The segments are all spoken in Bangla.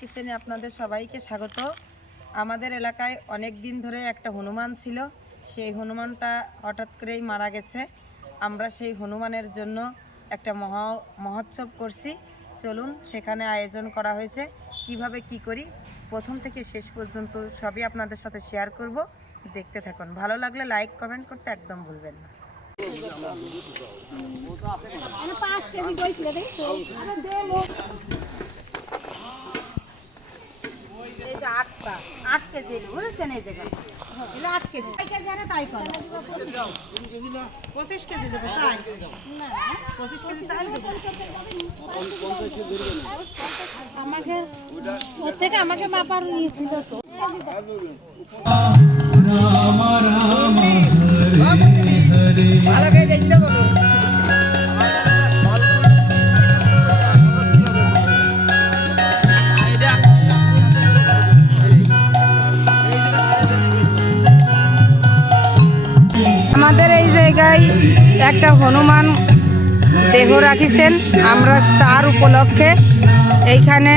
কিচেনে আপনাদের সবাইকে স্বাগত। আমাদের এলাকায় অনেক দিন ধরে একটা হনুমান ছিল। সেই হনুমানটা হঠাৎ করেই মারা গেছে। আমরা সেই হনুমানের জন্য একটা মহা, মহোৎসব করছি। চলুন, সেখানে আয়োজন করা হয়েছে। কীভাবে কি করি? প্রথম থেকে শেষ পর্যন্ত সবই আপনাদের সাথে শেয়ার করব। দেখতে থাকুন। ভালো লাগলে লাইক কমেন্ট করতে একদম ভুলবেন না। এই যে আটটা আট কেজি বুঝেছেন এই জায়গায়। এগুলো আট কেজি। তাই কেজি আনে তাই করো। পঁচিশ কেজি দেবো চাই। পঁচিশ কেজি চাল দেবো। আমাকে ওর থেকে আমাকে মাপার ইয়ে ছিল তো। ভালো করে দেখতে বলো। জায়গায় একটা হনুমান দেহ রাখিছেন। আমরা তার উপলক্ষে এইখানে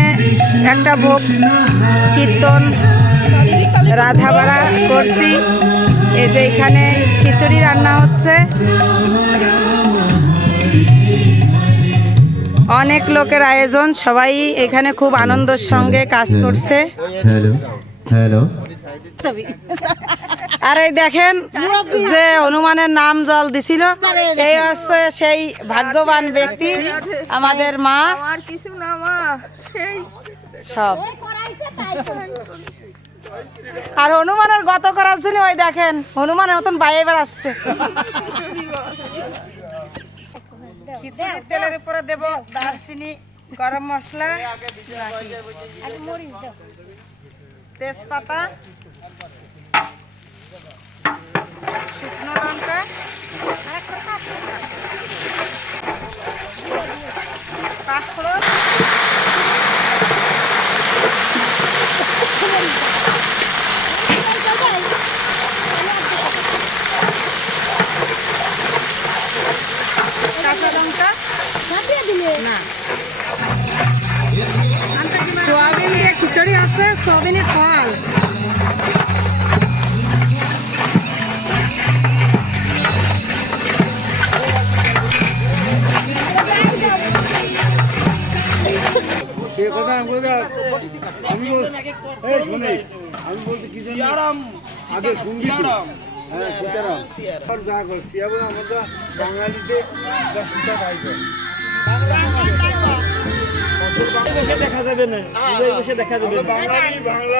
একটা ভোগ কীর্তন রাধাবাড়া করছি। এই যে এখানে খিচুড়ি রান্না হচ্ছে। অনেক লোকের আয়োজন সবাই এখানে খুব আনন্দের সঙ্গে কাজ করছে। Hello hello. আর এই দেখেন যে হনুমানের নাম জল দিছিল এই হচ্ছে সেই ভাগ্যবান ব্যক্তি আমাদের মা। কিছু না মা। সব। আর হনুমানের গত করার জন্য ওই দেখেন হনুমানের মতন বাইরে বেড়াচ্ছে। খিচুড়ির তেলের উপরে দেব দারচিনি গরম মশলা তেজপাতা শুকনো লঙ্কা পাঁচফোড়ন কাঁচা লঙ্কা না সোয়াবিন দিয়ে খিচুড়ি আছে সোয়াবিনের ফল। সে কথা আমি বলতে আমি এই শোনে, আমি বলতে কি জানি? আগে শুনবি হ্যাঁ, সীতারাম। আর যা কর, সিয়াবো আমরা বাঙালিতে খাই বসে দেখা যাবে না। বসে দেখা যাবে বাঙালি বাংলা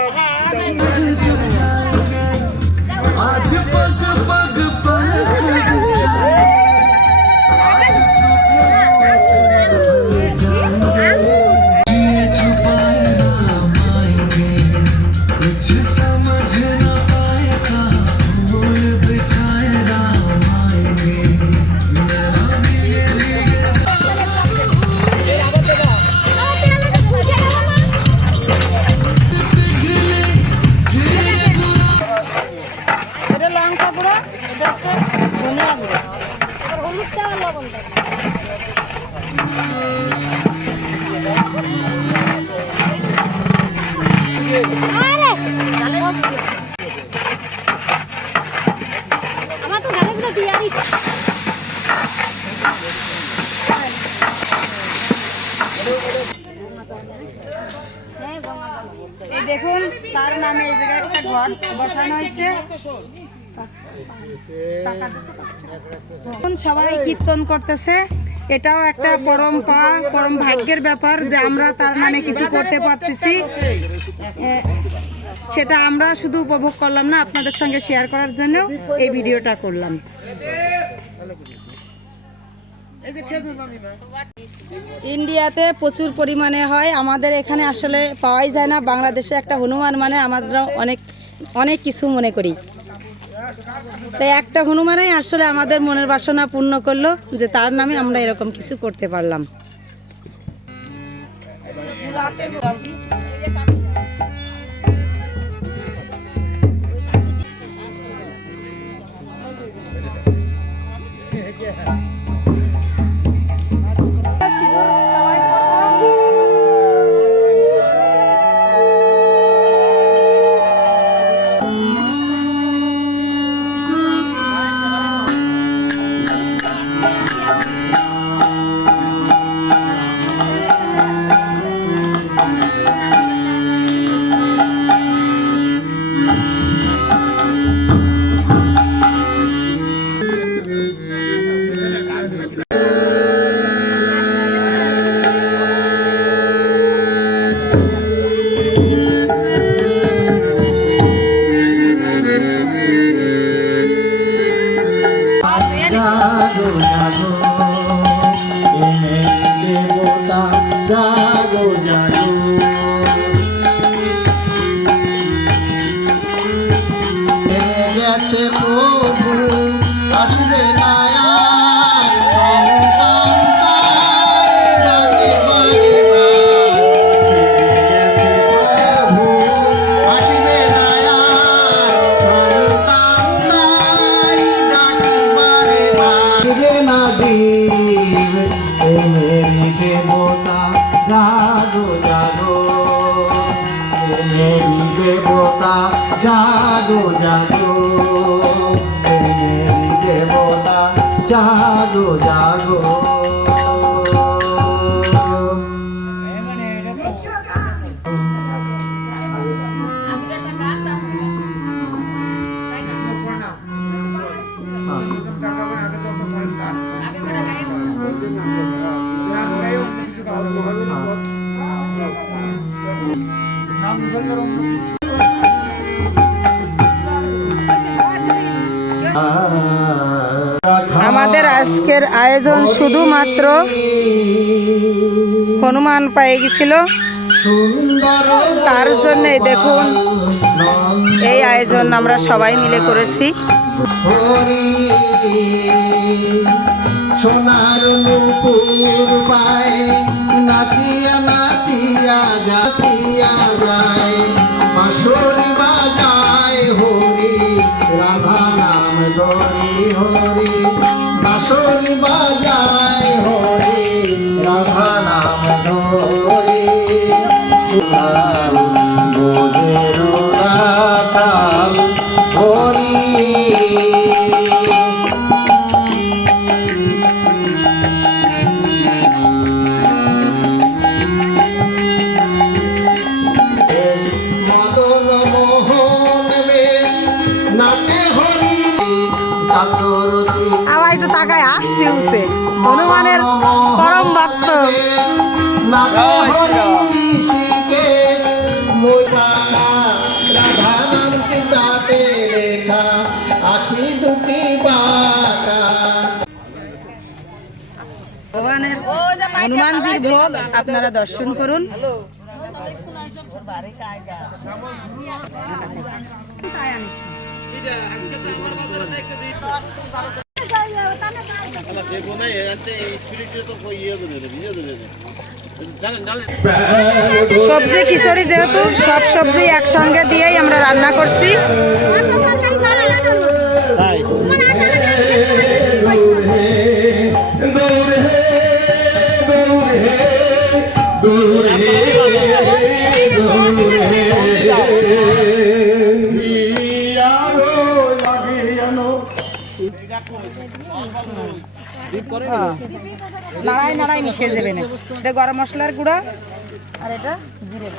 এই দেখুন, তার নামে এই জায়গায় একটা ঘর বসানো হয়েছে। সবাই কীর্তন করতেছে। এটাও একটা পরম পা, পরম ভাগ্যের ব্যাপার যে আমরা তার নামে কিছু করতে পারতেছি। সেটা আমরা শুধু উপভোগ করলাম না আপনাদের সঙ্গে শেয়ার করার জন্য এই ভিডিওটা করলাম। ইন্ডিয়াতে প্রচুর পরিমাণে হয়, আমাদের এখানে আসলে পাওয়াই যায় না। বাংলাদেশে একটা হনুমান মানে আমরা অনেক অনেক কিছু মনে করি। তাই একটা হনুমানাই আসলে আমাদের মনের বাসনা পূর্ণ করল যে তার নামে আমরা এরকম কিছু করতে পারলাম। আমাদের আজকের আয়োজন শুধুমাত্র হনুমান পেয়ে গেছিল। তার জন্যই দেখুন, এই আয়োজন আমরা সবাই মিলে করেছি। সোনার নাচিয়া নাচিয়া আপনারা দর্শন করুন। সবজি খিচুড়ি যেহেতু সব সবজি একসঙ্গে দিয়েই আমরা রান্না করছি। নাড়াই নাড়াই মিশিয়ে যাবে না এটা গরম মশলার গুঁড়া আর এটা জিরে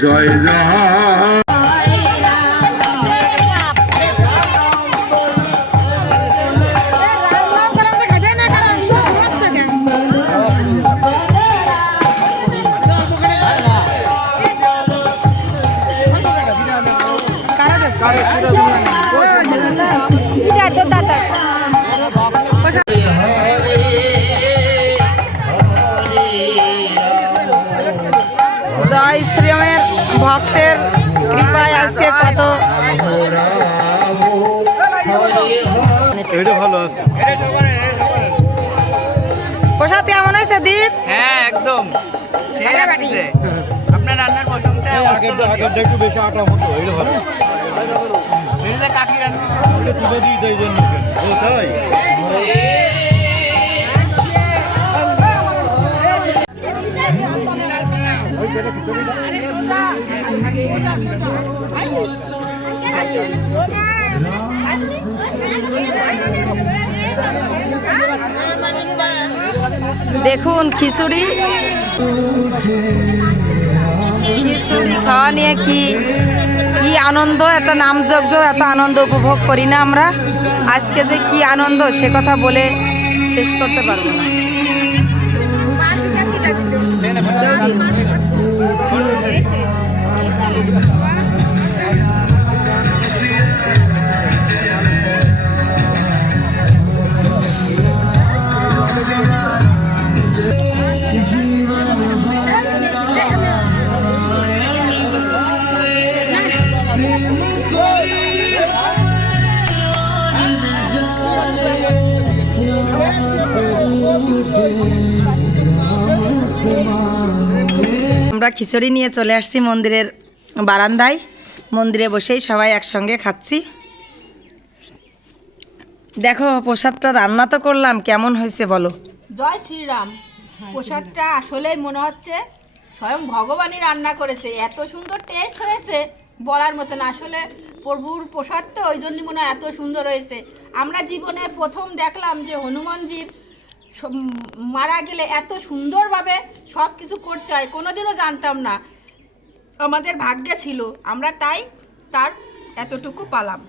জয় জয়। ভক্তের কৃপায় আজকে কত এটা ভালো আছে। প্রসাদ কেমন হয়েছে দীপ? হ্যাঁ একদম। আপনার রান্নার প্রশংসা একটু বেশি আটা মতো এটা ভালো। কাকি রান্না। তাই দেখুন খিচুড়ি। খিচুড়ি খাওয়া নিয়ে কি কি আনন্দ, একটা নামযজ্ঞ, এত আনন্দ উপভোগ করি না আমরা। আজকে যে কি আনন্দ, সে কথা বলে শেষ করতে পারব না। আমরা খিচুড়ি নিয়ে চলে আসছি মন্দিরের বারান্দায়। মন্দিরে বসেই সবাই একসঙ্গে খাচ্ছি। দেখো, প্রসাদটা রান্না তো করলাম, কেমন হয়েছে বলো? জয় শ্রীরাম। প্রসাদটা আসলেই মনে হচ্ছে স্বয়ং ভগবানই রান্না করেছে। এত সুন্দর টেস্ট হয়েছে বলার মতন আসলে প্রভুর প্রসাদ তো ওই জন্যই মনে হয় এত সুন্দর হয়েছে। আমরা জীবনে প্রথম দেখলাম যে হনুমানজির মারা গেলে এত সুন্দরভাবে সব কিছু করতে হয়, কোনোদিনও জানতাম না। আমাদের ভাগ্যে ছিল, আমরা তাই তার এতটুকু পালাম।